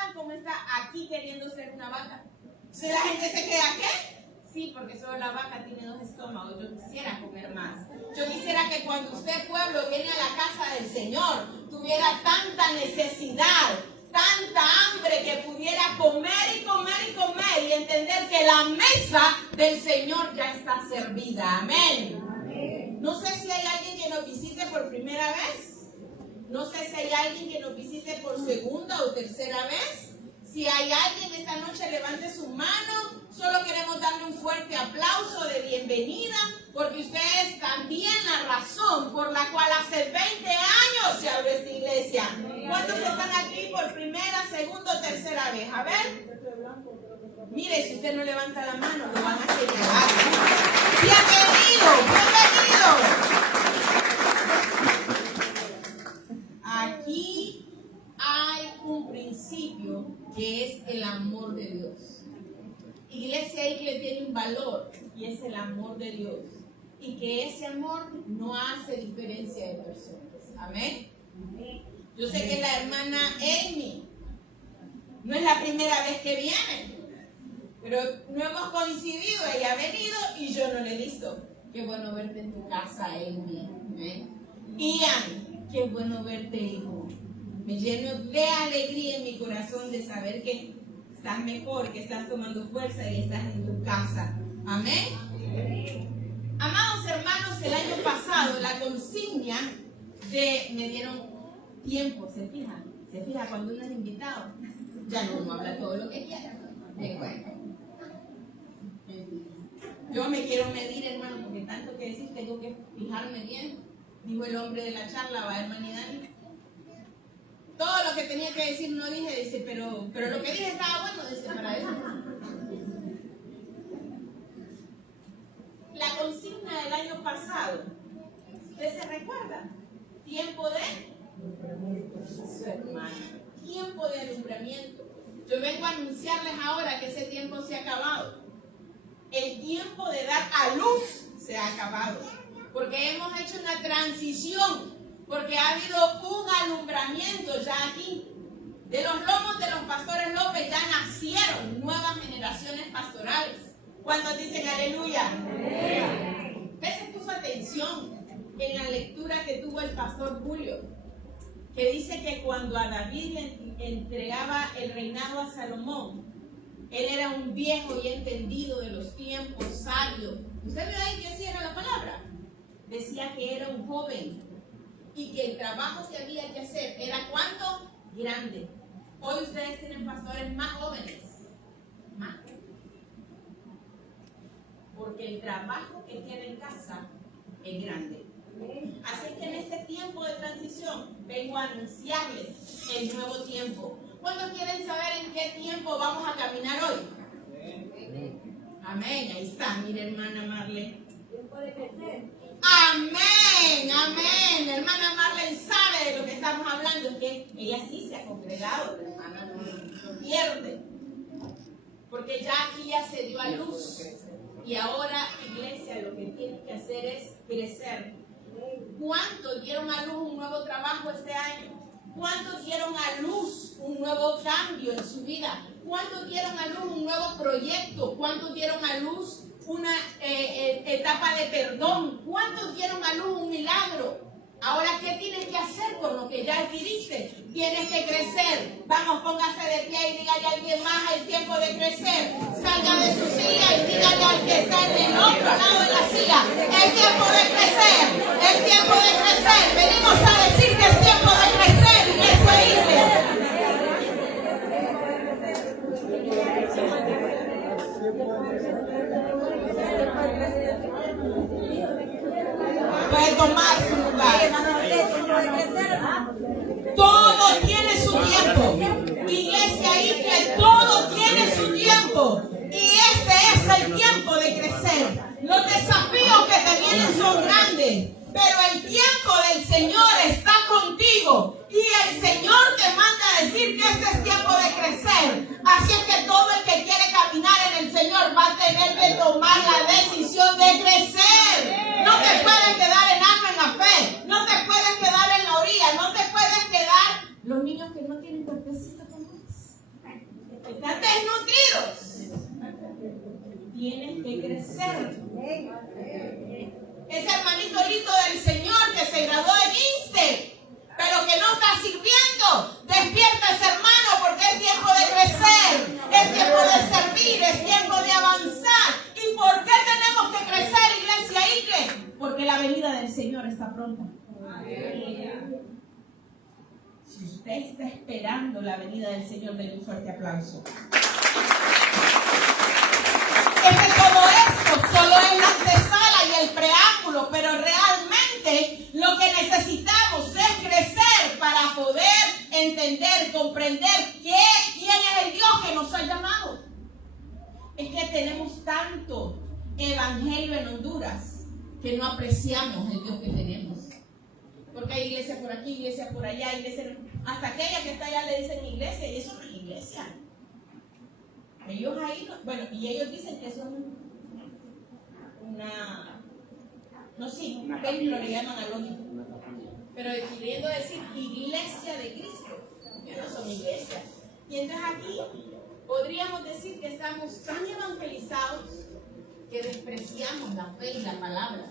vaca, ¿cómo está aquí queriendo ser una vaca? Si la gente se queda, ¿qué? Sí, porque solo la vaca tiene 2 estómagos. Yo quisiera comer más. Yo quisiera que cuando usted, pueblo, viene a la casa del Señor, tuviera tanta necesidad, tanta hambre, que pudiera comer y comer y comer y entender que la mesa del Señor ya está servida. Amén. No sé si hay alguien que nos visite por primera vez. No sé si hay alguien que nos visite por segunda o tercera vez. Si hay alguien esta noche, levante su mano. Solo queremos darle un fuerte aplauso de bienvenida, porque usted es también la razón por la cual hace 20 años se abrió esta iglesia. ¿Cuántos están aquí por primera, segunda o tercera vez? A ver. Mire, si usted no levanta la mano, lo van a señalar. ¡Bienvenido! ¡Bienvenido! Aquí hay un principio que es el amor de Dios. Iglesia ahí que tiene un valor y es el amor de Dios. Y que ese amor no hace diferencia de personas. Amén. Yo sé que la hermana Amy no es la primera vez que viene, pero no hemos coincidido. Ella ha venido y yo no le he visto. Qué bueno verte en tu casa, Amy. Amén. Ian, qué bueno verte, hijo. Me lleno de alegría en mi corazón de saber que estás mejor, que estás tomando fuerza y estás en tu casa. Amén. Amados hermanos, el año pasado la consigna me dieron tiempo, ¿se fija cuando uno es invitado? Ya no habla todo lo que quiera. Me cuento. Yo me quiero medir, hermano, porque tanto que decir tengo que fijarme bien. Dijo el hombre de la charla, va, hermanidad. Todo lo que tenía que decir no dije, dice, pero lo que dije estaba bueno, dice, para eso. La consigna del año pasado, ¿usted se recuerda? Tiempo de su hermano, tiempo de alumbramiento. Yo vengo a anunciarles ahora que ese tiempo se ha acabado. El tiempo de dar a luz se ha acabado, porque hemos hecho una transición. Porque ha habido un alumbramiento ya aquí. De los lomos de los pastores López ya nacieron nuevas generaciones pastorales. ¿Cuántos dicen aleluya? Usted se puso atención en la lectura que tuvo el pastor Julio, que dice que cuando a David le entregaba el reinado a Salomón, él era un viejo y entendido de los tiempos, sabio. ¿Usted ve ahí que así era la palabra? Decía que era un joven. Y que el trabajo que había que hacer era ¿cuánto? Grande. Hoy ustedes tienen pastores más jóvenes. Más. Porque el trabajo que queda en casa es grande. Así que en este tiempo de transición vengo a anunciarles el nuevo tiempo. ¿Cuántos quieren saber en qué tiempo vamos a caminar hoy? Amén. Ahí está, mire, hermana Marlene. Tiempo de crecer. Amén, amén. La hermana Marlene sabe de lo que estamos hablando. Es que ella sí se ha congregado, la hermana no pierde. Porque ya aquí ya se dio a luz. Y ahora, iglesia, lo que tiene que hacer es crecer. ¿Cuántos dieron a luz un nuevo trabajo este año? ¿Cuántos dieron a luz un nuevo cambio en su vida? ¿Cuántos dieron a luz un nuevo proyecto? ¿Cuántos dieron a luz una etapa de perdón? ¿Cuántos dieron a luz un milagro? Ahora, ¿qué tienes que hacer con lo que ya adquiriste? Tienes que crecer. Vamos, póngase de pie y dígale a alguien más el tiempo de crecer. Salga de su silla y dígale al que está en el otro lado de la silla: es tiempo de crecer, es tiempo de crecer. Venimos a decir que es tiempo de crecer y eso es puede tomar su lugar. Todo tiene su tiempo. Iglesia ahí que todo tiene su tiempo. Y este es el tiempo de crecer. Los desafíos que te vienen son grandes, pero el tiempo del Señor está contigo. Y el Señor te manda a decir que este es tiempo de crecer. Así es que todo el que quiere caminar en el Señor va a tener que tomar la decisión de crecer. No te puedes quedar en algo en la fe. No te puedes quedar en la orilla. No te puedes quedar. Los niños que no tienen cuerpecito como es. crecer. Ese hermanito lindo del Señor que se graduó en INSTE, pero que no está sirviendo, despierta ese hermano, porque es tiempo de crecer, es tiempo de servir, es tiempo de avanzar. ¿Y por qué tenemos que crecer, iglesia Icle? Porque la venida del Señor está pronta. Si usted está esperando la venida del Señor, denle un fuerte aplauso. Es que todo esto solo es la antesala y el preámbulo, pero realmente lo que necesitamos es crecer para poder entender, comprender quién es el Dios que nos ha llamado. Es que tenemos tanto evangelio en Honduras que no apreciamos el Dios que tenemos. Porque hay iglesias por aquí, iglesias por allá, iglesias, hasta aquella que está allá le dicen iglesia, y eso no es iglesia. Ellos ahí, y ellos dicen que son un templo le llaman a lo mismo. Pero queriendo decir iglesia de Cristo, que no son iglesias. Y entonces aquí podríamos decir que estamos tan evangelizados que despreciamos la fe y la palabra.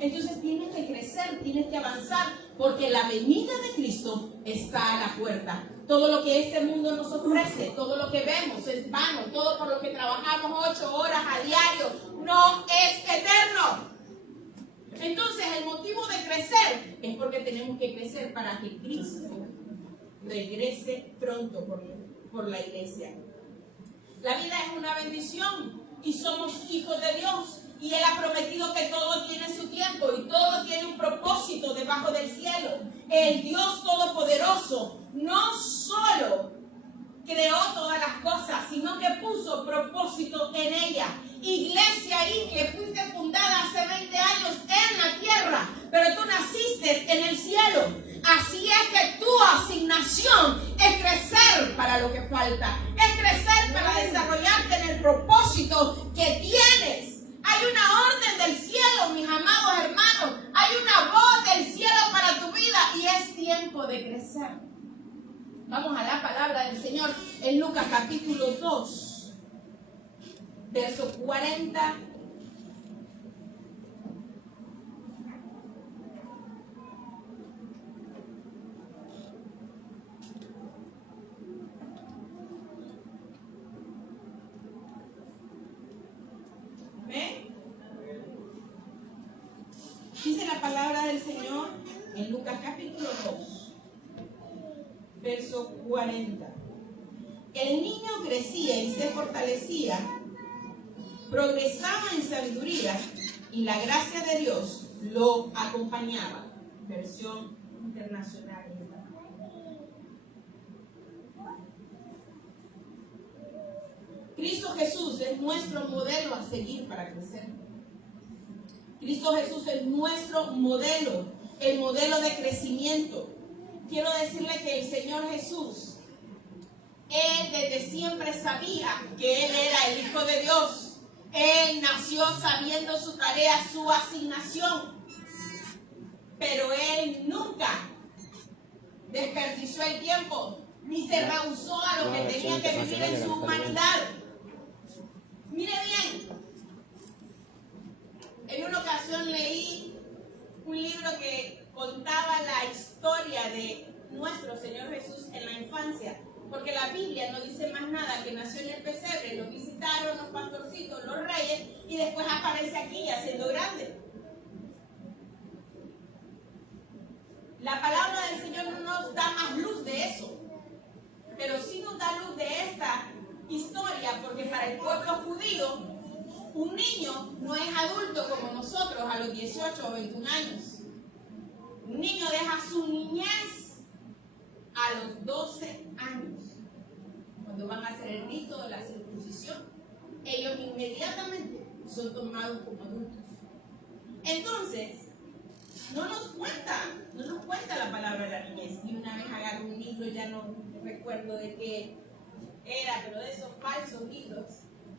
Entonces tienes que crecer, tienes que avanzar, porque la venida de Cristo está a la puerta. Todo lo que este mundo nos ofrece, todo lo que vemos es vano, todo por lo que trabajamos 8 horas a diario no es eterno. Entonces el motivo de crecer es porque tenemos que crecer para que Cristo regrese pronto por la iglesia. La vida es una bendición y somos hijos de Dios. Y Él ha prometido que todo tiene su tiempo y todo tiene un propósito debajo del cielo. El Dios Todopoderoso no solo creó todas las cosas, sino que puso propósito en ella. Iglesia Icle, fuiste fundada hace 20 años en la tierra, pero tú naciste en el cielo. Así es que tu asignación es crecer para lo que falta, es crecer para desarrollarte en el propósito que tienes. Hay una orden del cielo, mis amados hermanos. Hay una voz del cielo para tu vida y es tiempo de crecer. Vamos a la palabra del Señor en Lucas capítulo 2, verso 40. Dice la palabra del Señor en Lucas capítulo 2, verso 40. El niño crecía y se fortalecía, progresaba en sabiduría y la gracia de Dios lo acompañaba. Versión internacional. Cristo Jesús es nuestro modelo a seguir para crecer. Cristo Jesús es nuestro modelo, el modelo de crecimiento. Quiero decirle que el Señor Jesús, Él desde siempre sabía que Él era el Hijo de Dios. Él nació sabiendo su tarea, su asignación. Pero Él nunca desperdició el tiempo, ni se rehusó a lo que tenía que vivir en su humanidad. Mire bien. En una ocasión leí un libro que contaba la historia de nuestro Señor Jesús en la infancia, porque la Biblia no dice más nada, que nació en el pesebre, lo visitaron los pastorcitos, los reyes, y después aparece aquí ya siendo grande. La palabra del Señor no nos da más luz de eso, pero sí nos da luz de esta historia, porque para el pueblo judío, un niño no es adulto como nosotros a los 18 o 21 años. Un niño deja su niñez a los 12 años. Cuando van a hacer el rito de la circuncisión, ellos inmediatamente son tomados como adultos. Entonces, no nos cuenta la palabra de la niñez. Y una vez agarré un libro, ya no recuerdo de qué era, pero de esos falsos libros,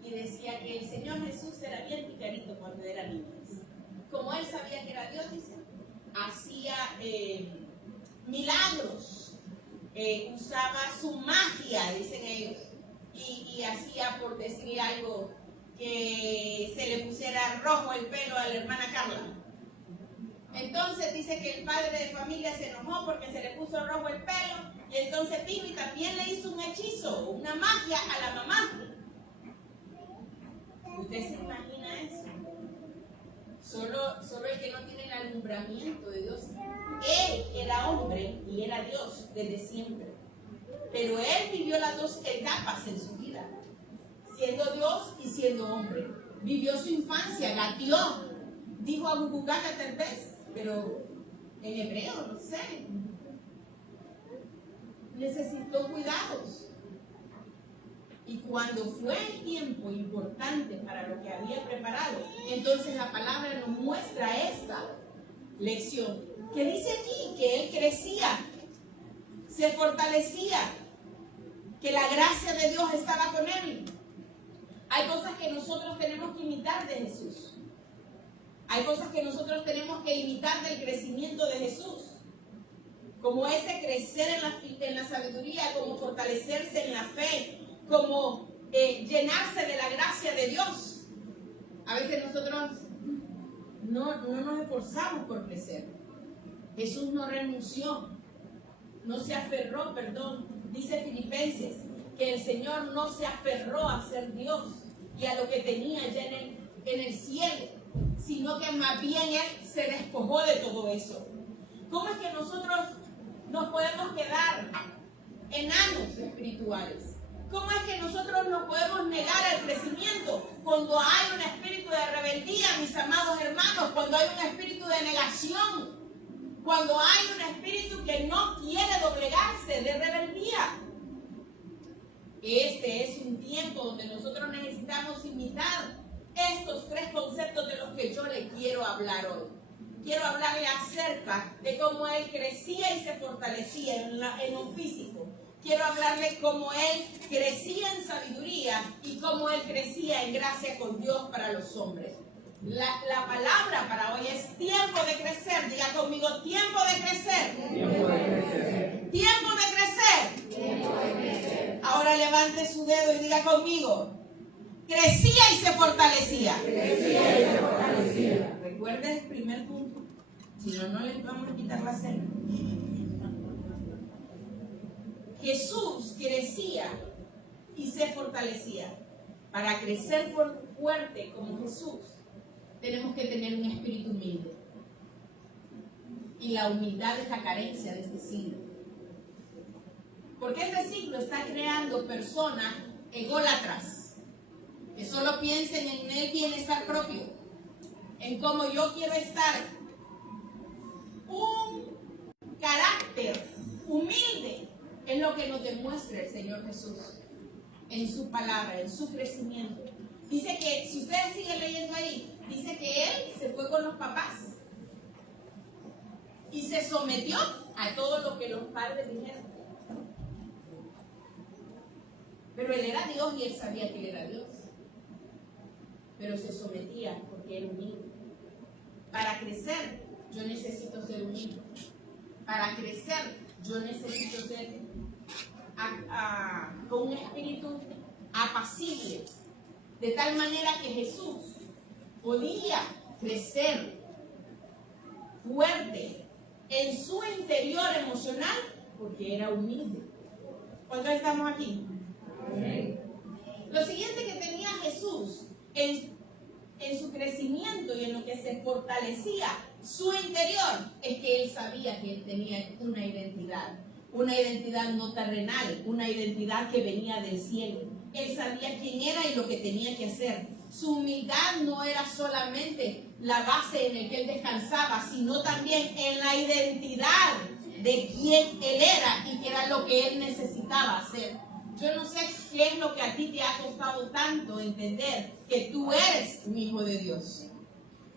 y decía que el Señor Jesús era bien picarito cuando era niño. Como Él sabía que era Dios, dice, hacía milagros, usaba su magia, dicen ellos, y hacía, por decirle algo, que se le pusiera rojo el pelo a la hermana Carla. Entonces dice que el padre de familia se enojó porque se le puso rojo el pelo, y entonces vino y también le hizo un hechizo, una magia a la mamá. ¿Usted se imagina eso? Solo el que no tiene el alumbramiento de Dios. Él era hombre y era Dios desde siempre. Pero él vivió las dos etapas en su vida, siendo Dios y siendo hombre. Vivió su infancia, latió, dijo a Bubugaga tal vez, pero en hebreo, no sé. Necesitó cuidados. Y cuando fue el tiempo importante para lo que había preparado, entonces la palabra nos muestra esta lección, que dice aquí que él crecía, se fortalecía, que la gracia de Dios estaba con él. Hay cosas que nosotros tenemos que imitar de Jesús. Hay cosas que nosotros tenemos que imitar del crecimiento de Jesús, como ese crecer en la sabiduría, como fortalecerse en la fe, como llenarse de la gracia de Dios. A veces nosotros no nos esforzamos por crecer. Jesús no renunció, no se aferró, dice Filipenses, que el Señor no se aferró a ser Dios y a lo que tenía ya en el cielo, sino que más bien Él se despojó de todo eso. ¿Cómo es que nosotros nos podemos quedar enanos espirituales? ¿Cómo es que nosotros nos podemos negar al crecimiento cuando hay un espíritu de rebeldía, mis amados hermanos? Cuando hay un espíritu de negación, cuando hay un espíritu que no quiere doblegarse, de rebeldía. Este es un tiempo donde nosotros necesitamos imitar estos tres conceptos de los que yo le quiero hablar hoy. Quiero hablarle acerca de cómo él crecía y se fortalecía en lo físico. Quiero hablarle cómo él crecía en sabiduría y cómo él crecía en gracia con Dios para los hombres. La palabra para hoy es tiempo de crecer. Diga conmigo, tiempo de crecer. Tiempo de crecer. Tiempo de crecer. Tiempo de crecer. Ahora levante su dedo y diga conmigo, crecía y se fortalecía. Crecía y se fortalecía. Recuerde el primer punto. Si no, no les vamos a quitar la cena. Jesús crecía y se fortalecía. Para crecer fuerte como Jesús, tenemos que tener un espíritu humilde. Y la humildad es la carencia de este siglo. Porque este siglo está creando personas ególatras, que solo piensen en el bienestar propio, en cómo yo quiero estar. Un carácter humilde es lo que nos demuestra el Señor Jesús en su palabra, en su crecimiento. Dice que, si ustedes siguen leyendo ahí, dice que él se fue con los papás y se sometió a todo lo que los padres dijeron. Pero él era Dios y él sabía que él era Dios. Pero se sometía porque era humilde. Para crecer, yo necesito ser humilde. Para crecer, yo necesito ser con un espíritu apacible. De tal manera que Jesús podía crecer fuerte en su interior emocional porque era humilde. ¿Cuántos estamos aquí? Amén. Lo siguiente que tenía Jesús en su crecimiento y en lo que se fortalecía su interior es que él sabía que él tenía una identidad no terrenal, una identidad que venía del cielo. Él sabía quién era y lo que tenía que hacer. Su humildad no era solamente la base en la que él descansaba, sino también en la identidad de quién él era y qué era lo que él necesitaba hacer. Yo no sé qué es lo que a ti te ha costado tanto entender que tú eres un hijo de Dios.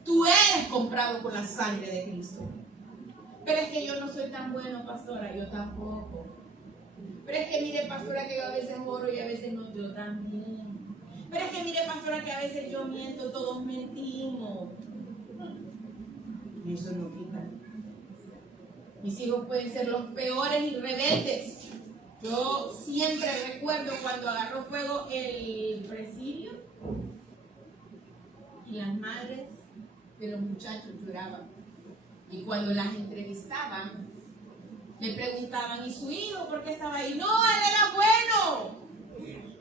Tú eres comprado con la sangre de Cristo. Pero es que yo no soy tan bueno, pastora, yo tampoco. Pero es que mire, pastora, que yo a veces oro y a veces no, yo también. Pero es que mire, pastora, que a veces yo miento, todos mentimos. Y eso no quita. Mis hijos pueden ser los peores y rebeldes. Yo siempre recuerdo cuando agarró fuego el presidio y las madres de los muchachos lloraban. Y cuando las entrevistaban, le preguntaban, ¿y su hijo por qué estaba ahí? No, él era bueno.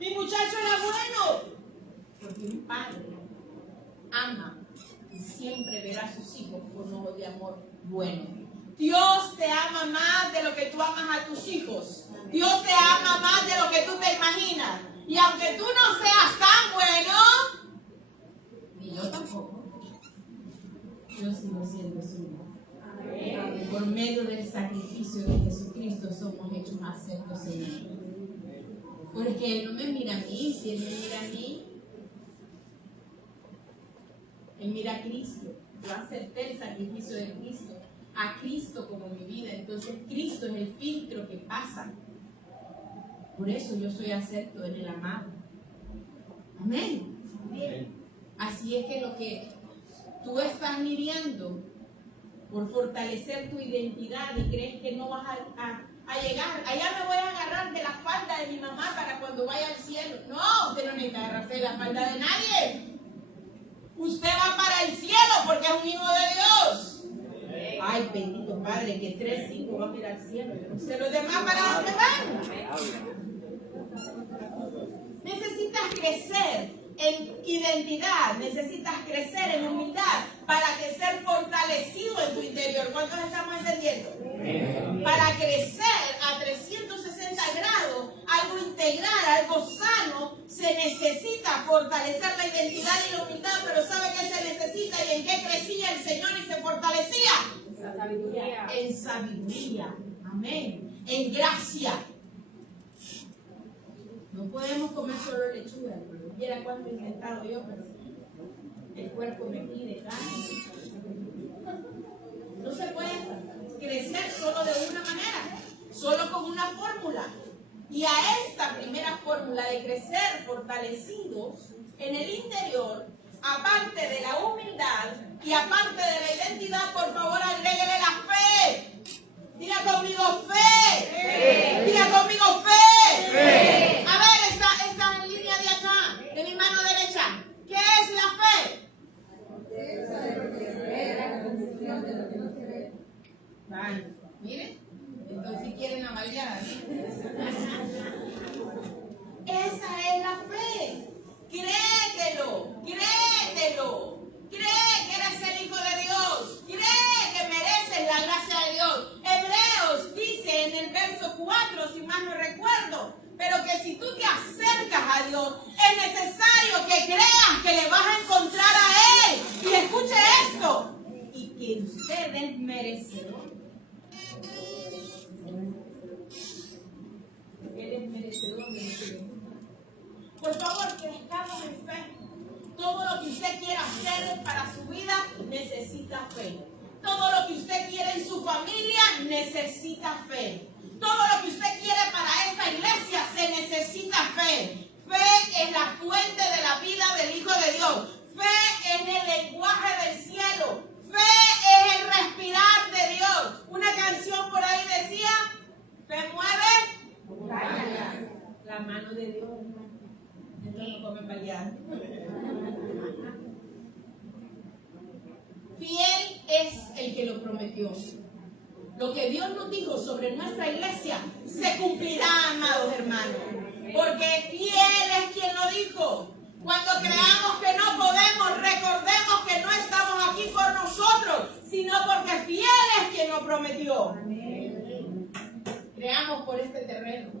Mi muchacho era bueno. Porque un padre ama y siempre verá a sus hijos con ojos de amor bueno. Dios te ama más de lo que tú amas a tus hijos. Dios te ama más de lo que tú te imaginas. Y aunque tú no seas tan bueno, ni yo tampoco, yo sigo siendo suyo. Por medio del sacrificio de Jesucristo somos hechos aceptos en Él. Porque Él no me mira a mí, si Él me mira a mí, Él mira a Cristo. Yo acepté el sacrificio de Cristo, a Cristo como mi vida. Entonces Cristo es el filtro que pasa. Por eso yo soy acepto en el amado. Amén. Así es que lo que tú estás lidiando por fortalecer tu identidad y crees que no vas a llegar, allá me voy a agarrar de la falda de mi mamá para cuando vaya al cielo. No, usted no necesita agarrarse de la falda de nadie. Usted va para el cielo porque es un hijo de Dios. Ay, bendito Padre, que 3, 5 van a ir al cielo. ¿Se los demás para dónde van? Necesitas crecer en identidad, necesitas crecer en humildad para que ser fortalecido en tu interior. ¿Cuántos estamos entendiendo? Para crecer a 360 grados, algo integral, algo sano, se necesita fortalecer la identidad y la humildad, pero ¿sabe qué se necesita y en qué crecía el Señor y se fortalecía? En sabiduría. Amén. En gracia. No podemos comer solo lechuga. No quiera cuánto he intentado yo, pero el cuerpo me pide carne. No se puede crecer solo de una manera, solo con una fórmula. Y a esta primera fórmula de crecer fortalecidos en el interior, aparte de la humildad y aparte de la identidad, por favor agréguele la fe. Diga conmigo fe. Diga conmigo fe. A ver, esta línea de acá, de mi mano derecha, ¿qué es la fe? Vale, miren, entonces si quieren avaliar. Esa es la fe. Créetelo, créetelo. Cree que eres el Hijo de Dios. Cree que mereces la gracia de Dios. Hebreos dice en el verso 4, si mal no recuerdo, pero que si tú te acercas a Dios, es necesario que creas que le vas a encontrar a Él. Y escuche esto. Y que usted es merecedor. Él es merecedor de lo que le gusta. Por favor, crezcamos en fe. Todo lo que usted quiera hacer para su vida necesita fe. Todo lo que usted quiere en su familia necesita fe. Todo lo que usted quiere para esta iglesia se necesita fe. Fe es la fuente de la vida del Hijo de Dios. Fe es el lenguaje del cielo. Fe es el respirar de Dios. Una canción por ahí decía, fe mueve la mano de Dios. Entonces no comen baleadas. Fiel es el que lo prometió. Lo que Dios nos dijo sobre nuestra iglesia se cumplirá, amados hermanos. Porque fiel es quien lo dijo. Cuando creamos que no podemos, recordemos que no estamos aquí por nosotros, sino porque fiel es quien lo prometió. Creamos por este terreno.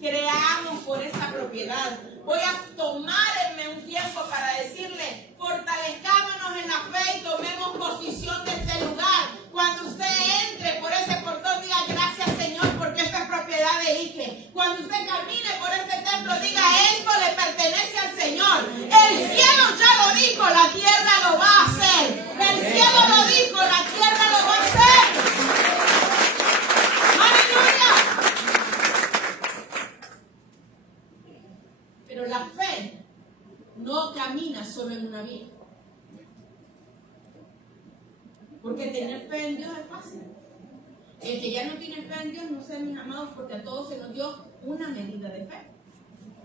Creamos por esta propiedad. Voy a tomarme un tiempo para decirle, fortalezcámonos en la fe y tomemos posición de este lugar. Cuando usted entre por ese portón, diga gracias Señor porque esta es propiedad de Ike. Cuando usted camine por este templo, diga esto le pertenece al Señor. El cielo ya lo dijo, la tierra lo va a hacer. El cielo lo dijo, la tierra lo va a hacer. ¡Aleluya! Pero la fe no camina solo en una vía. Porque tener fe en Dios es fácil. El que ya no tiene fe en Dios, no sean mis amados, porque a todos se nos dio una medida de fe.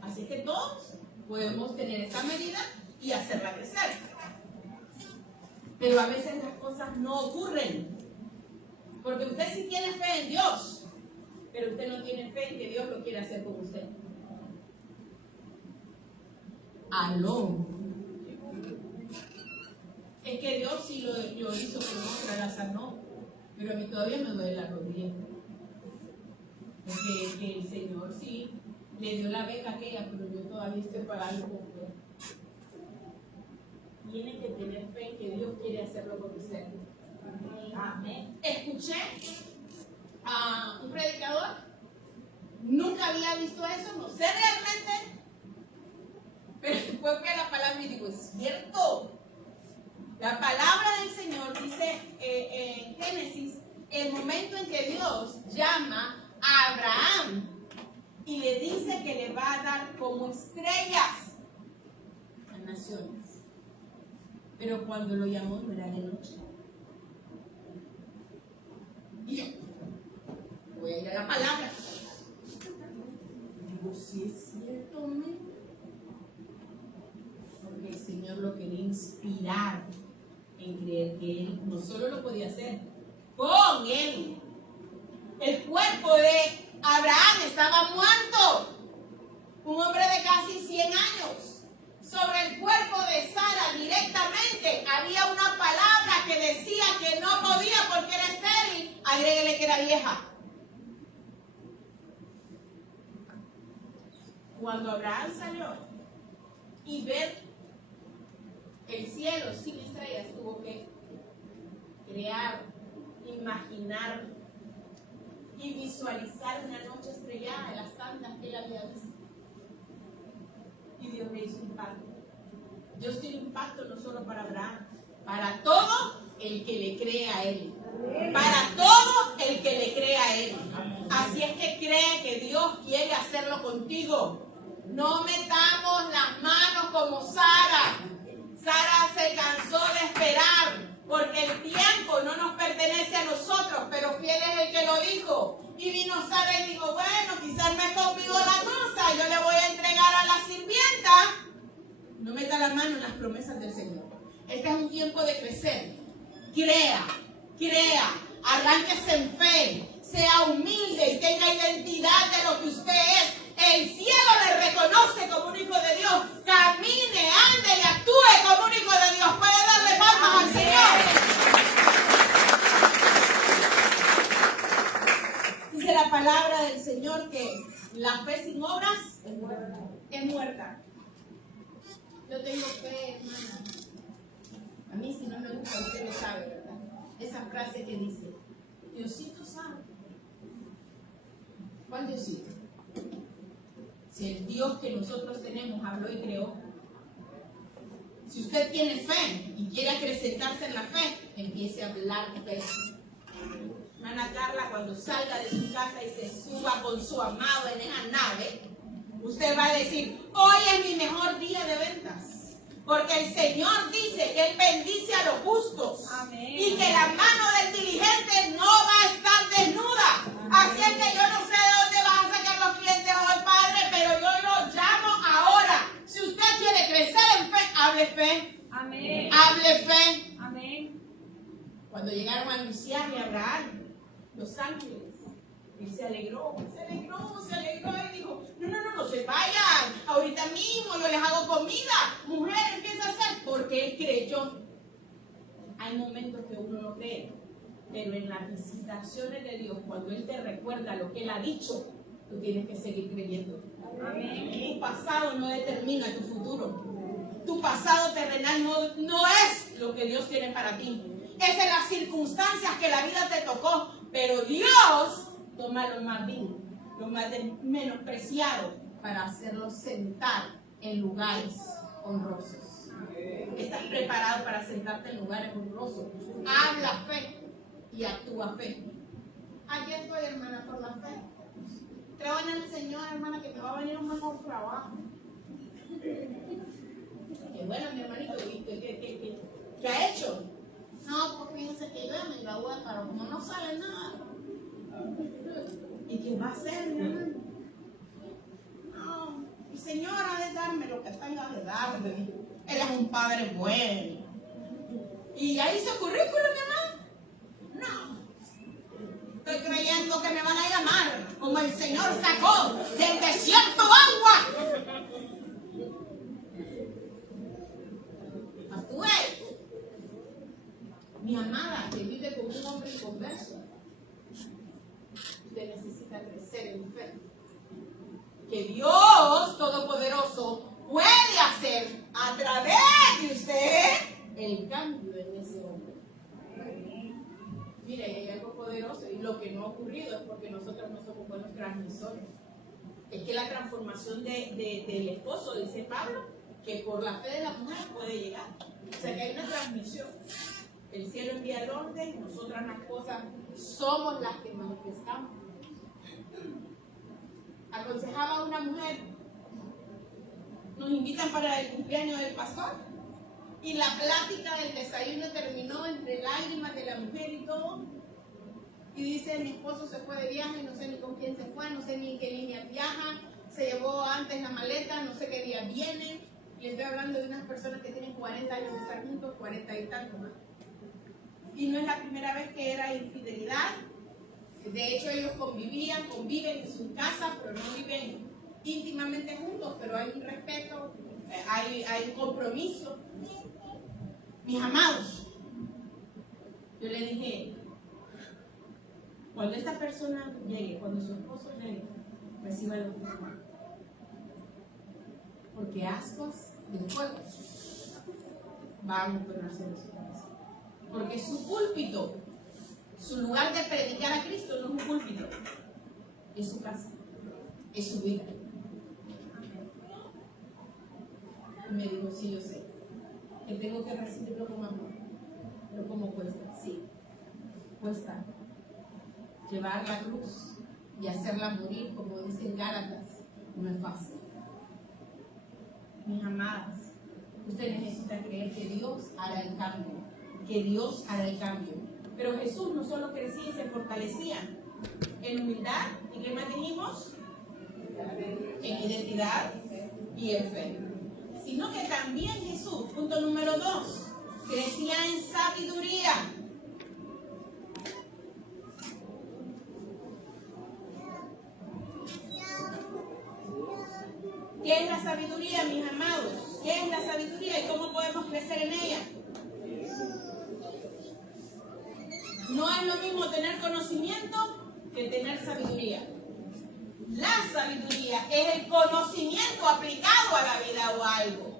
Así que todos podemos tener esa medida y hacerla crecer. Pero a veces las cosas no ocurren. Porque usted sí tiene fe en Dios, pero usted no tiene fe en que Dios lo quiere hacer con usted. Aló. Es que Dios sí lo hizo con otra, la sanó. Pero a mí todavía me duele la rodilla. Porque que el Señor sí le dio la beca aquella, pero yo todavía estoy pagando con fe. Tiene que tener fe en que Dios quiere hacerlo con usted. Amén. Escuché a un predicador, nunca había visto eso, no sé realmente, pero después fui a la palabra y digo, es cierto. La palabra del Señor dice en Génesis, el momento en que Dios llama a Abraham y le dice que le va a dar como estrellas a naciones. Pero cuando lo llamó no era de noche. Y yo, voy a ir a la palabra. Digo, si es cierto, porque el Señor lo quería inspirar en creer que Él no solo lo podía hacer con Él. El cuerpo de Abraham estaba muerto. Un hombre de casi 100 años. Sobre el cuerpo de Sara directamente había una palabra que decía que no podía porque era estéril. Agréguele que era vieja. Cuando Abraham salió y ver el cielo sin estrellas, tuvo que crear, imaginar y visualizar una noche estrellada de las tantas que él había visto. Y Dios le hizo un pacto. Dios tiene un pacto no solo para Abraham, para todo el que le cree a Él. Para todo el que le cree a Él. Así es que cree que Dios quiere hacerlo contigo. No metamos las manos como Sara. Sara se cansó de esperar, porque el tiempo no nos pertenece a nosotros, pero fiel es el que lo dijo. Y vino Sara y dijo, bueno, quizás no es conmigo la cosa, yo le voy a entregar a la sirvienta. No meta la mano en las promesas del Señor. Este es un tiempo de crecer. Crea, arránquese en fe, sea humilde y tenga identidad de lo que usted es. El cielo le reconoce como un hijo de Dios. Camine, ande y actúe como un hijo de Dios. Puede darle palmas al Señor. Dice la palabra del Señor que la fe sin obras es muerta. Yo tengo fe, hermana. A mí si no me gusta, usted lo sabe, ¿verdad? Esa frase que dice, Diosito sabe. ¿Cuál Diosito? Si el Dios que nosotros tenemos habló y creó. Si usted tiene fe y quiere acrecentarse en la fe, empiece a hablar fe. Hermana Carla, cuando salga de su casa y se suba con su amado en esa nave, usted va a decir, hoy es mi mejor día de ventas. Porque el Señor dice que Él bendice a los justos. Amén. Y que la mano del diligente no va a estar desnuda. Amén. Así es que yo no sé de dónde vas a sacar los clientes hoy, Padre, pero yo los llamo ahora. Si usted quiere crecer en fe, hable fe. Amén. Hable fe. Amén. Cuando llegaron a anunciarle a Abraham, los ángeles, él se alegró y dijo, no se vayan, ahorita mismo yo les hago comida, mujer, empieza a hacer, porque él creyó. Hay momentos que uno no cree, pero en las visitaciones de Dios, cuando Él te recuerda lo que Él ha dicho, tú tienes que seguir creyendo. Amén. Tu pasado no determina tu futuro. Tu pasado terrenal no es lo que Dios tiene para ti. Es en las circunstancias que la vida te tocó, pero Dios toma lo más vil, lo más menospreciado para hacerlo sentar en lugares honrosos. ¿Estás preparado para sentarte en lugares honrosos? Habla fe y actúa fe. Aquí estoy, hermana, por la fe. Creo en el Señor, hermana, que me va a venir un mejor trabajo. Qué bueno, mi hermanito, ¿qué ha hecho? No, pues fíjense que yo ya me gradué, pero como no sale nada. ¿Y qué va a hacer, mi hermano? No, el Señor ha de darme lo que tenga de darme. Él es un Padre bueno. ¿Y ya hizo currículum, mi amada? No. Estoy creyendo que me van a llamar como el Señor sacó del desierto agua. Actúe. Mi amada, que vive con un hombre inconverso, usted necesita crecer en fe. Que Dios Todopoderoso puede hacer a través de usted el cambio en ese hombre. Mire, hay algo poderoso y lo que no ha ocurrido es porque nosotros no somos buenos transmisores. Es que la transformación del esposo, dice Pablo, que por la fe de la mujer puede llegar. O sea que hay una transmisión. El cielo envía el orden, nosotras las cosas somos las que manifestamos. Aconsejaba a una mujer, nos invitan para el cumpleaños del pastor y la plática del desayuno terminó entre lágrimas de la mujer y todo, y dice: mi esposo se fue de viaje, no sé ni con quién se fue, no sé ni en qué línea viaja, se llevó antes la maleta, no sé qué día viene. Y estoy hablando de unas personas que tienen 40 años de estar juntos, 40 y tantos más, y no es la primera vez que era infidelidad. De hecho, ellos conviven en su casa, pero no viven íntimamente juntos, pero hay un respeto, hay un compromiso. Mis amados, yo le dije, cuando esta persona llegue, cuando su esposo llegue, reciba el documento. Porque ascuas de fuego van a tornarse en su cabeza. Porque su púlpito, su lugar de predicar a Cristo no es un púlpito, es su casa, es su vida. Y me dijo: sí, yo sé, que tengo que recibirlo con amor, pero ¿cómo cuesta? Sí, cuesta llevar la cruz y hacerla morir, como dicen Gálatas, no es fácil. Mis amadas, usted necesita creer que Dios hará el cambio, que Dios hará el cambio. Pero Jesús no solo crecía y se fortalecía en humildad, ¿y qué más dijimos? En identidad y en fe. Sino que también Jesús, punto número 2, crecía en sabiduría. ¿Qué es la sabiduría, mis amados? ¿Qué es la sabiduría y cómo podemos crecer en ella? No es lo mismo tener conocimiento que tener sabiduría. La sabiduría es el conocimiento aplicado a la vida o a algo.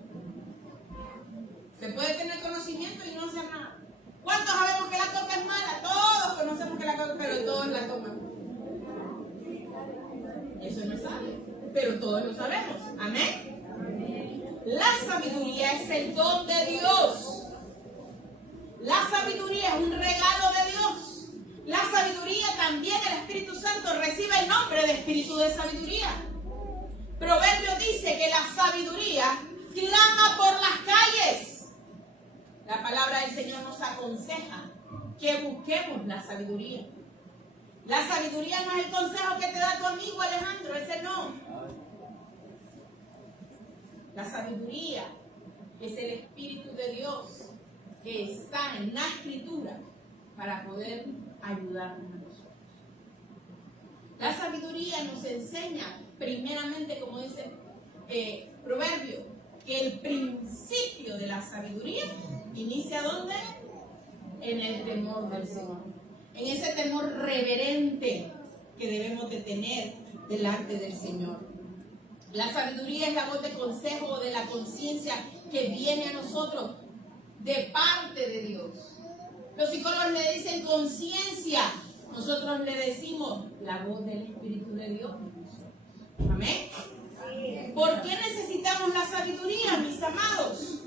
Se puede tener conocimiento y no hacer nada. ¿Cuántos sabemos que la coca es mala? Todos conocemos que la coca, pero todos la toman. Eso no es sabio, pero todos lo sabemos. Amén. La sabiduría es el don de Dios. La sabiduría es un regalo de Dios. La sabiduría también, el Espíritu Santo recibe el nombre de Espíritu de sabiduría. Proverbio dice que la sabiduría clama por las calles. La palabra del Señor nos aconseja que busquemos la sabiduría. La sabiduría no es el consejo que te da tu amigo Alejandro, ese no. La sabiduría es el Espíritu de Dios que está en la Escritura para poder ayudarnos a nosotros. La sabiduría nos enseña primeramente, como dice Proverbio, que el principio de la sabiduría inicia ¿dónde? En el temor del Señor, en ese temor reverente que debemos de tener delante del Señor. La sabiduría es la voz de consejo o de la conciencia que viene a nosotros de parte de Dios. Los psicólogos le dicen conciencia, nosotros le decimos la voz del Espíritu de Dios. Amén. ¿Por qué necesitamos la sabiduría, mis amados?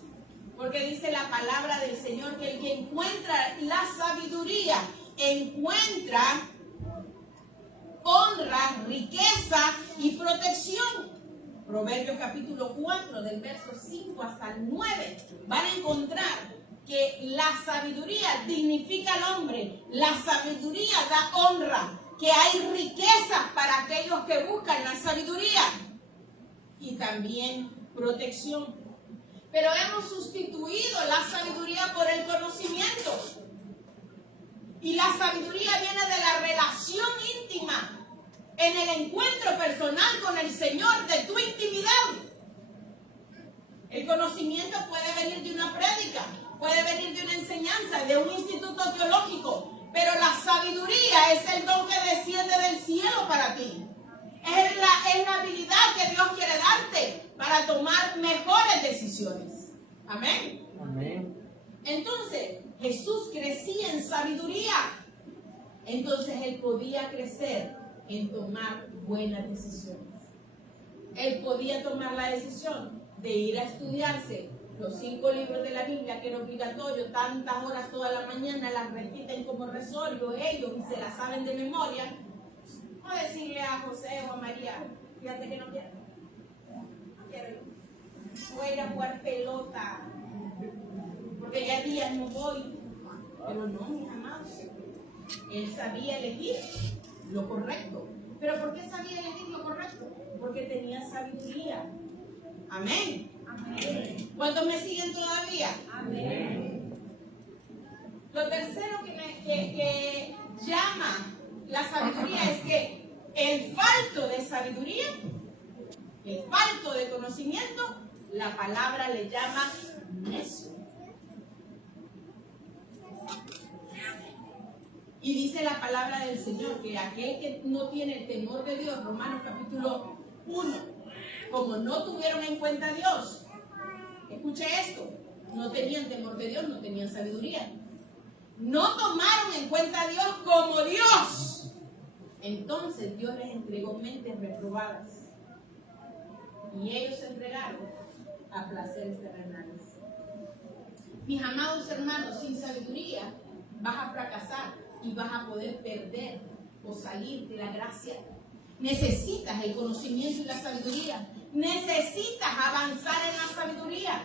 Porque dice la palabra del Señor que el que encuentra la sabiduría encuentra honra, riqueza y protección. Proverbios capítulo 4, del verso 5 hasta el 9, van a encontrar que la sabiduría dignifica al hombre, la sabiduría da honra, que hay riquezas para aquellos que buscan la sabiduría y también protección. Pero hemos sustituido la sabiduría por el conocimiento. Y la sabiduría viene de la relación íntima, en el encuentro personal con el Señor, de tu intimidad. El conocimiento puede venir de una prédica, puede venir de una enseñanza, de un instituto teológico, pero la sabiduría es el don que desciende del cielo para ti. Es la habilidad que Dios quiere darte para tomar mejores decisiones. Amén. Amén. Entonces, Jesús crecía en sabiduría. Entonces, Él podía crecer en tomar buenas decisiones. Él podía tomar la decisión de ir a estudiarse los 5 libros de la Biblia, que era obligatorio, tantas horas toda la mañana, las repiten como resolvo ellos y se las saben de memoria. O decirle a José o a María, fíjate que no quiero. No quiero ir. Voy a ir a jugar pelota. Porque ya días no voy. Pero no, mis amados. Él sabía elegir lo correcto. ¿Pero por qué sabía elegir lo correcto? Porque tenía sabiduría. Amén. Amén. ¿Cuántos me siguen todavía? Amén. Lo tercero que llama la sabiduría es que el falto de sabiduría, el falto de conocimiento, la palabra le llama necio. Y dice la palabra del Señor que aquel que no tiene el temor de Dios, Romanos capítulo 1, como no tuvieron en cuenta a Dios, escuche esto, no tenían temor de Dios, no tenían sabiduría. No tomaron en cuenta a Dios como Dios. Entonces Dios les entregó mentes reprobadas. Y ellos se entregaron a placeres terrenales. Mis amados hermanos, sin sabiduría vas a fracasar y vas a poder perder o salir de la gracia. Necesitas el conocimiento y la sabiduría. Necesitas avanzar en la sabiduría.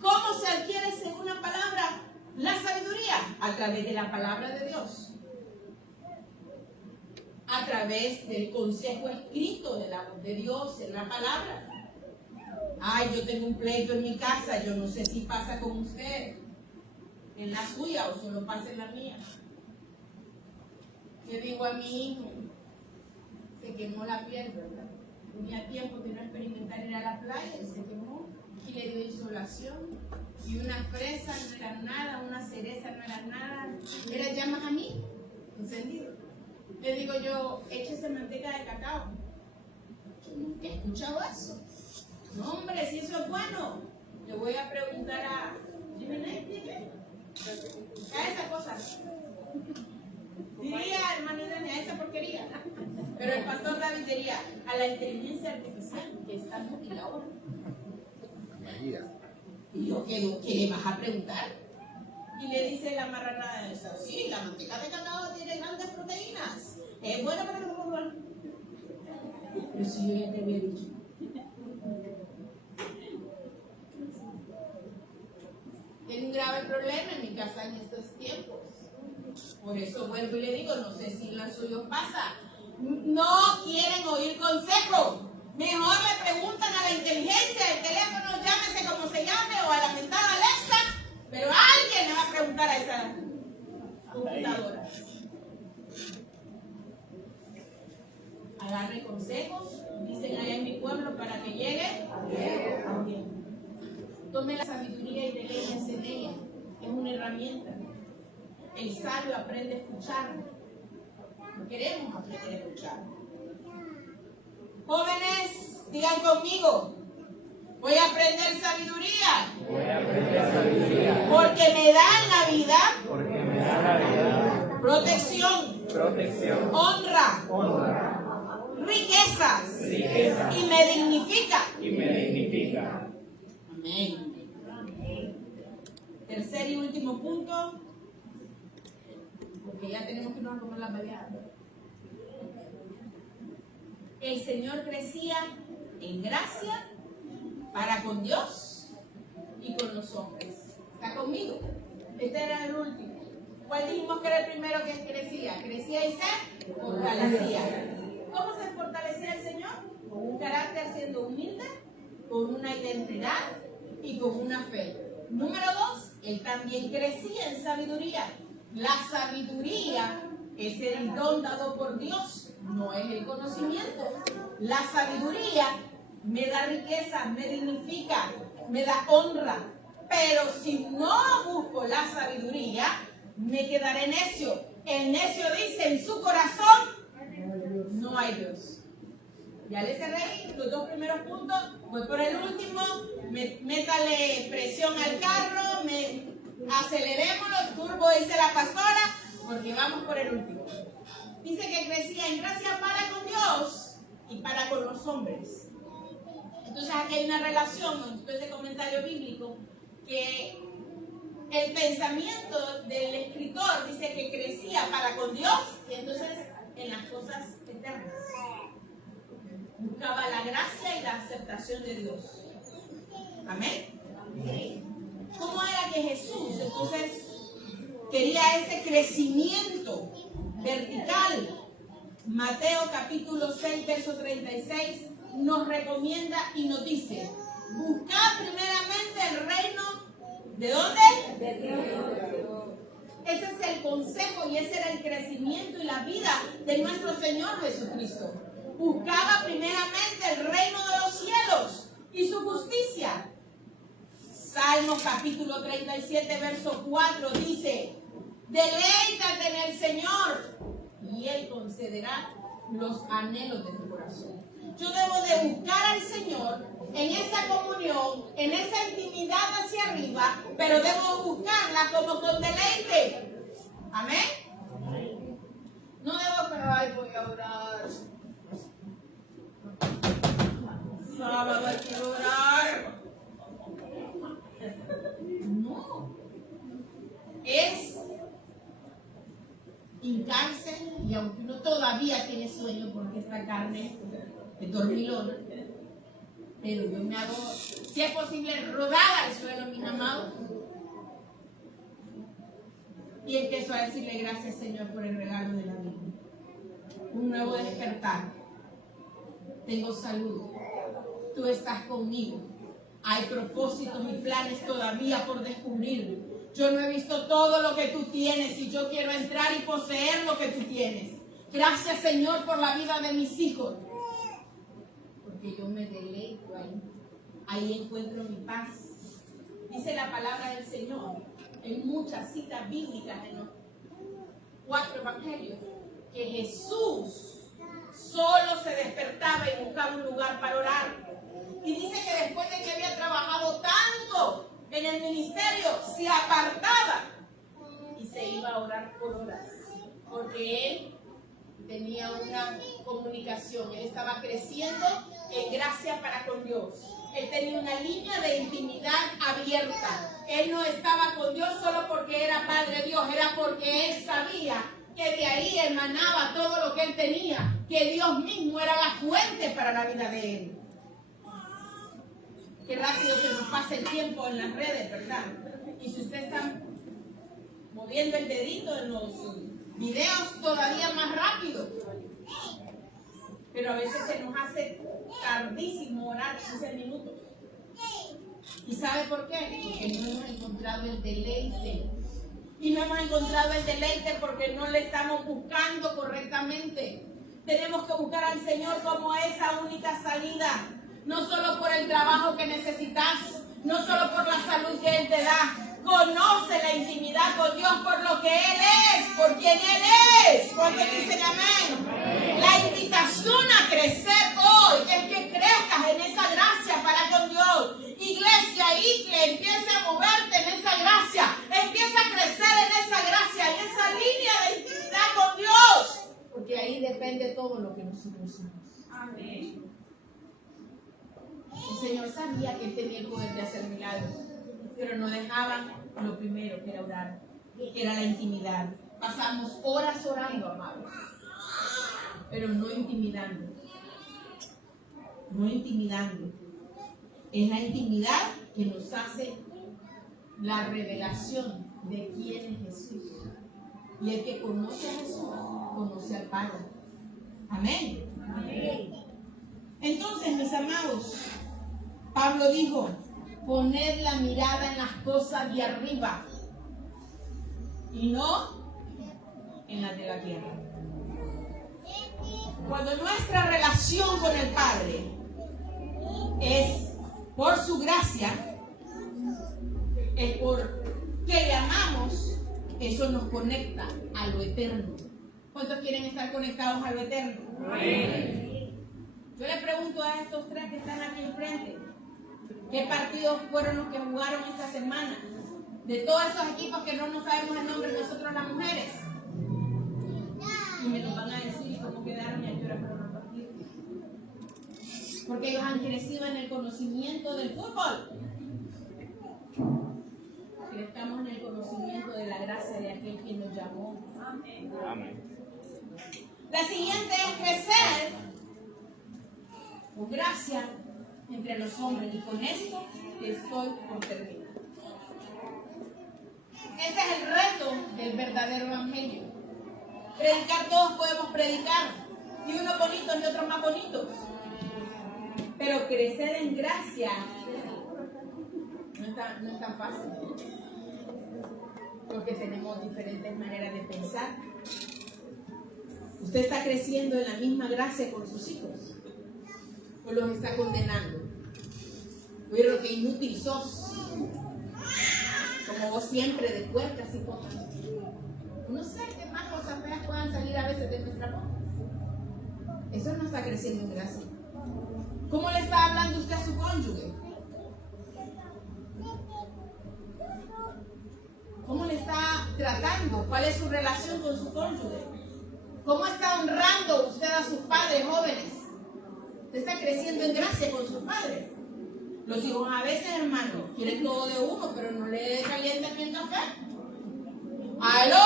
¿Cómo se adquiere, según la palabra, la sabiduría? A través de la palabra de Dios. A través del consejo escrito de la voz de Dios en la palabra. Ay, yo tengo un pleito en mi casa, yo no sé si pasa con usted, en la suya o solo pasa en la mía. Le digo a mi hijo, se quemó la piel, ¿verdad? Tenía tiempo que no experimentar ir a la playa y se quemó y le dio insolación. Y una fresa no era nada, una cereza no era nada, era llamas a mí, encendido. Le digo yo, échese manteca de cacao. Yo nunca he escuchado eso. No, hombre, si eso es bueno. Le voy a preguntar a Jiménez, dime. A esa cosa. Diría, hermano Irene, a esa porquería. Pero el pastor David diría, a la inteligencia artificial que está útil ahora. Y yo, ¿qué le vas a preguntar? Y le dice la marranada de esa, sí, la manteca de cacao tiene grandes proteínas. Es buena para los huevos. Pero si yo ya te había dicho. Tengo un grave problema en mi casa en estos tiempos. Por eso vuelvo y le digo, no sé si en la suya pasa. No quieren oír consejo. Mejor le preguntan a la inteligencia, el teléfono, llámese como se llame, o a la mentada Alexa, pero alguien le va a preguntar a esa computadora. Agarre consejos, dicen allá en mi pueblo, para que llegue a bien. Tome la sabiduría y deleítense en ella. Es una herramienta. El sabio aprende a escuchar. No queremos aprender a escuchar. Jóvenes, digan conmigo, voy a aprender sabiduría. Voy a aprender sabiduría. Porque me da en la vida, Porque me da la vida protección, honra, riquezas, y me dignifica. Amén. Tercer y último punto, porque ya tenemos que irnos a comer la baleada. El Señor crecía en gracia para con Dios y con los hombres. ¿Está conmigo? Este era el último. ¿Cuál dijimos que era el primero que crecía? Crecía y se fortalecía. ¿Cómo se fortalecía el Señor? Con un carácter siendo humilde, con una identidad y con una fe. Número 2, él también crecía en sabiduría. La sabiduría es el don dado por Dios, no es el conocimiento. La sabiduría me da riqueza, me dignifica, me da honra. Pero si no busco la sabiduría, me quedaré necio. El necio dice en su corazón, no hay Dios. Ya les cerré los 2 primeros puntos. Voy por el último. Métale presión al carro. Aceleremos los turbos, dice la pastora, porque vamos por el último. Dice que crecía en gracia para con Dios y para con los hombres. Entonces aquí hay una relación, después de comentario bíblico, que el pensamiento del escritor dice que crecía para con Dios y entonces en las cosas eternas. Buscaba la gracia y la aceptación de Dios. Amén. ¿Cómo era que Jesús entonces quería ese crecimiento vertical? Mateo capítulo 6, verso 36 nos recomienda y nos dice: buscad primeramente el reino, ¿de dónde? De Dios. Ese es el consejo y ese era el crecimiento y la vida de nuestro Señor Jesucristo. Buscaba primeramente el reino de los cielos y su justicia. Salmos capítulo 37, verso 4 dice: deleítate en el Señor y Él concederá los anhelos de tu corazón. Yo debo de buscar al Señor en esa comunión, en esa intimidad hacia arriba, pero debo buscarla como con deleite. Amén. No debo, pero ay, voy a orar. Sábado hay que orar. No. Es hincarse, y aunque uno todavía tiene sueño porque esta carne es dormilona, pero yo me hago, si es posible, rodada al suelo, mis amados, y empiezo a decirle gracias, Señor, por el regalo de la vida, un nuevo despertar. Tengo salud, tú estás conmigo, hay propósitos y planes todavía por descubrir. Yo no he visto todo lo que tú tienes y yo quiero entrar y poseer lo que tú tienes. Gracias, Señor, por la vida de mis hijos, porque yo me deleito ahí. Ahí encuentro mi paz. Dice la palabra del Señor en muchas citas bíblicas en los 4 evangelios que Jesús solo se despertaba y buscaba un lugar para orar. Y dice que después de que había trabajado tanto en el ministerio, se apartaba y se iba a orar por horas, porque él tenía una comunicación, él estaba creciendo en gracia para con Dios. Él tenía una línea de intimidad abierta. Él no estaba con Dios solo porque era Padre Dios, era porque él sabía que de ahí emanaba todo lo que él tenía, que Dios mismo era la fuente para la vida de él. Qué rápido se nos pasa el tiempo en las redes, ¿verdad? Y si usted está moviendo el dedito en los videos, todavía más rápido. Pero a veces se nos hace tardísimo orar 15 minutos. ¿Y sabe por qué? Porque no hemos encontrado el deleite. Y no hemos encontrado el deleite porque no le estamos buscando correctamente. Tenemos que buscar al Señor como esa única salida. No solo por el trabajo que necesitas, no solo por la salud que Él te da. Conoce la intimidad con Dios por lo que Él es, por quien Él es. ¿Cuántos dicen amén? La invitación a crecer hoy es que crezcas en esa gracia para con Dios. Iglesia, Icle, empieza a moverte en esa gracia. Empieza a crecer en esa gracia, en esa línea de intimidad con Dios. Porque ahí depende todo lo que nosotros somos. Amén. El Señor sabía que Él tenía el poder de hacer milagros, pero no dejaban lo primero, que era orar, que era la intimidad. Pasamos horas orando, amados, pero no intimidando. No intimidando. Es la intimidad que nos hace la revelación de quién es Jesús. Y el que conoce a Jesús, conoce al Padre. Amén. Amén. Entonces, mis amados, Pablo dijo, Poned la mirada en las cosas de arriba y no en las de la tierra. Cuando nuestra relación con el Padre es por su gracia, es por que le amamos, eso nos conecta a lo eterno. ¿Cuántos quieren estar conectados a lo eterno? Yo le pregunto a estos tres que están aquí enfrente, ¿qué partidos fueron los que jugaron esta semana? De todos esos equipos que no nos sabemos el nombre nosotros las mujeres. Y me lo van a decir cómo quedaron y a qué hora fueron los partidos. Porque ellos han crecido en el conocimiento del fútbol. Crezcamos en el conocimiento de la gracia de aquel que nos llamó. Amén. La siguiente es crecer con gracia entre los hombres. Y con esto estoy por terminar. Este es el reto del verdadero evangelio. Predicar, todos podemos predicar, y unos bonitos y otros más bonitos. Pero crecer en gracia no es tan fácil. Porque tenemos diferentes maneras de pensar. Usted está creciendo en la misma gracia con sus hijos, o los está condenando. Pero que inútil sos, como vos siempre, de puertas y cosas. No sé qué más cosas feas puedan salir a veces de nuestra boca. Eso no está creciendo en gracia. ¿Cómo le está hablando usted a su cónyuge? ¿Cómo le está tratando? ¿Cuál es su relación con su cónyuge? ¿Cómo está honrando usted a sus padres jóvenes? ¿Usted está creciendo en gracia con sus padres? Los hijos a veces, hermano, quieren todo de uno, pero no le calientan el café. ¡Aló!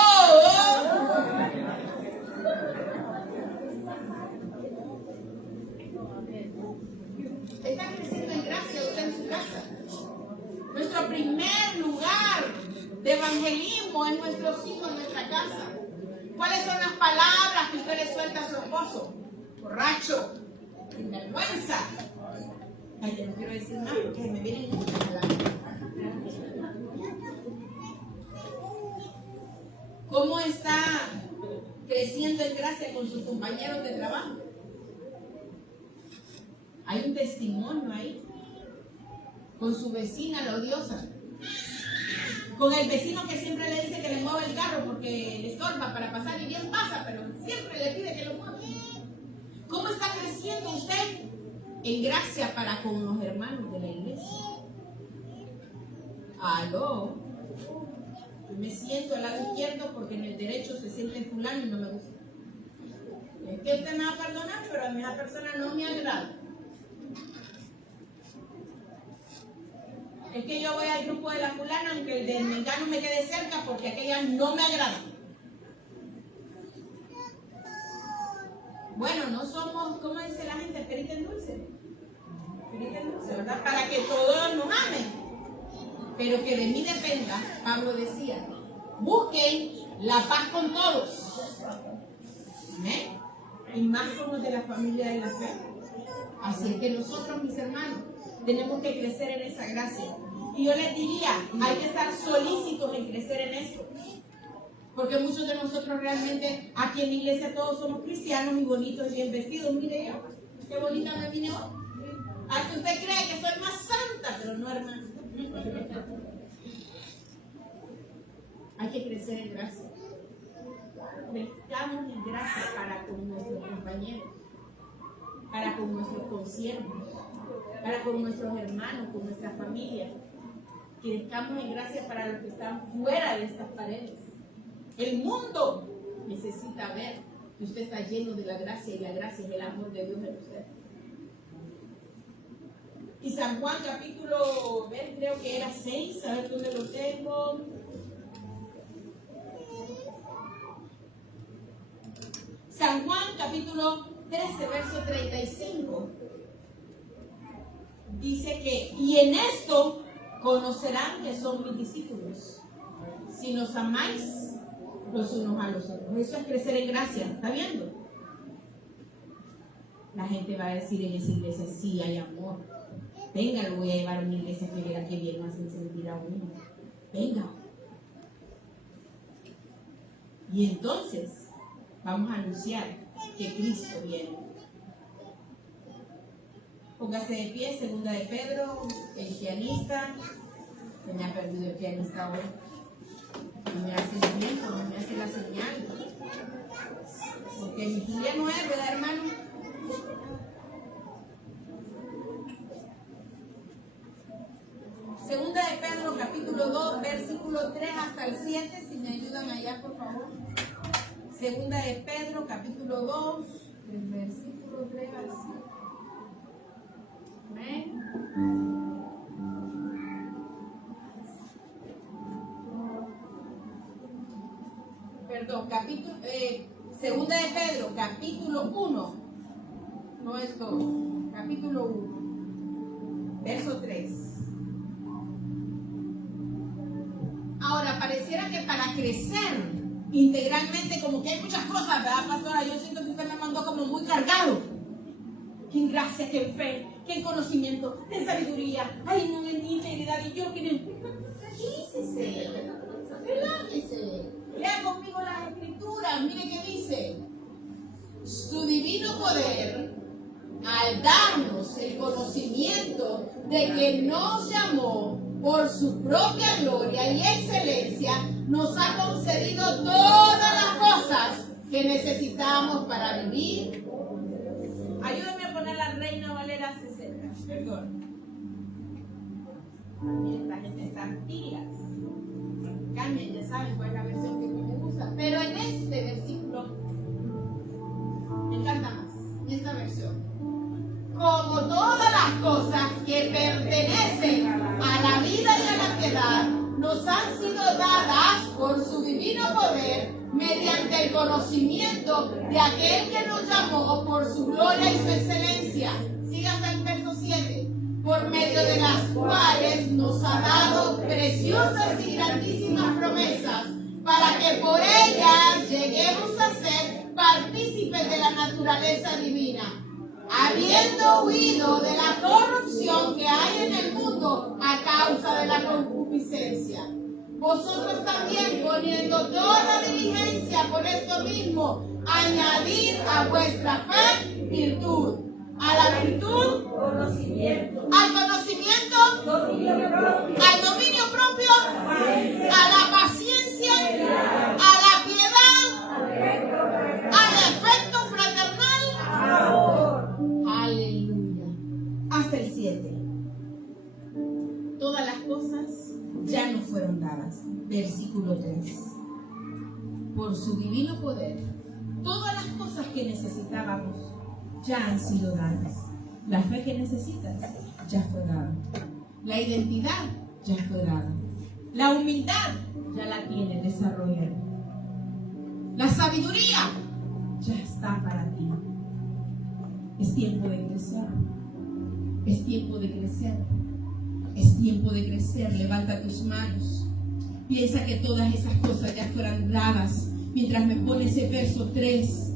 Está creciendo en gracia usted en su casa. Nuestro primer lugar de evangelismo es nuestros hijos en nuestra casa. ¿Cuáles son las palabras que usted le suelta a su esposo? Borracho, sinvergüenza. Ay, yo no quiero decir más porque me vienen muchas palabras. ¿Cómo está creciendo en gracia con sus compañeros de trabajo? Hay un testimonio ahí. Con su vecina, la odiosa. Con el vecino que siempre le dice que le mueva el carro porque le estorba para pasar y bien pasa, pero siempre le pide que lo mueva. ¿Cómo está creciendo usted en gracia para con los hermanos de la iglesia? ¿Aló? Yo me siento al lado izquierdo porque en el derecho se siente fulano y no me gusta. Es que usted me va a perdonar, pero a mí esa persona no me agrada. Es que yo voy al grupo de la fulana aunque el del mengano me quede cerca porque aquella no me agrada. Bueno, no somos, ¿cómo dice la gente? Perita en dulce. Perita en dulce, ¿verdad? Para que todos nos amen. Pero que de mí dependa, Pablo decía, busquen la paz con todos. ¿Amén? Y más con los de la familia de la fe. Así es que nosotros, mis hermanos, tenemos que crecer en esa gracia. Y yo les diría, hay que estar solícitos en crecer en eso. Porque muchos de nosotros realmente, aquí en la iglesia todos somos cristianos y bonitos y bien vestidos. Mire yo, qué bonita me vine hoy. Hasta usted cree que soy más santa, pero no, hermano. Hay que crecer en gracia. Crezcamos en gracia para con nuestros compañeros, para con nuestros consiervos, para con nuestros hermanos, con nuestra familia. Crezcamos en gracia para los que están fuera de estas paredes. El mundo necesita ver que usted está lleno de la gracia y la gracia es el amor de Dios en usted. Y San Juan capítulo, creo que era 6, a ver dónde lo tengo. San Juan capítulo 13, verso 35. Dice que, y en esto conocerán que son mis discípulos, si nos amáis los unos a los otros. Eso es crecer en gracia, ¿está viendo? La gente va a decir en esa iglesia, sí hay amor. Venga, lo voy a llevar a una iglesia que vea que bien más sentir a uno. Venga. Y entonces vamos a anunciar que Cristo viene. Póngase de pie, segunda de Pedro, el pianista. Se me ha perdido el pianista hoy. No me hace el tiempo, no me hace la señal. Porque mi Julia no es, ¿verdad, hermano? Segunda de Pedro, capítulo 2, versículo 3 hasta el 7. Si me ayudan allá, por favor. Segunda de Pedro, capítulo 2, del versículo 3 al 7. Amén. Perdón, segunda de Pedro, capítulo 1, no es 2, capítulo 1, verso 3. Ahora, pareciera que para crecer integralmente, como que hay muchas cosas, ¿verdad, pastora? Yo siento que usted me mandó como muy cargado. Que en gracia, que en fe, que en conocimiento, en sabiduría, ay, no, en integridad, y yo que tranquilícese, relájese. Lea conmigo las escrituras, mire qué dice. Su divino poder, al darnos el conocimiento de que nos llamó por su propia gloria y excelencia, nos ha concedido todas las cosas que necesitamos para vivir. Ayúdame a poner la Reina Valera 60, perdón. Esta gente está en pilas. Cambien, ya saben cuál es la versión que me gusta. Pero en este versículo me encanta más, en esta versión. Como todas las cosas que pertenecen a la vida y a la piedad nos han sido dadas por su divino poder mediante el conocimiento de aquel que nos llamó por su gloria y su excelencia. Sigan en verso 7. Por medio de las cuales nos ha dado preciosas y grandísimas promesas, para que por ellas lleguemos a ser partícipes de la naturaleza divina, habiendo huido de la corrupción que hay en el mundo a causa de la concupiscencia. Vosotros también, poniendo toda diligencia por esto mismo, añadid a vuestra fe virtud, a la virtud conocimiento, al conocimiento dominio propio, al dominio propio, a la paciencia, a la piedad, al afecto fraternal, aleluya, hasta el 7. Todas las cosas ya nos fueron dadas, versículo 3. Por su divino poder, todas las cosas que necesitábamos ya han sido dadas. La fe que necesitas ya fue dada. La identidad ya fue dada. La humildad ya la tienes desarrollada. La sabiduría ya está para ti. Es tiempo de crecer. Es tiempo de crecer. Es tiempo de crecer. Levanta tus manos. Piensa que todas esas cosas ya fueran dadas. Mientras me pone ese verso 3.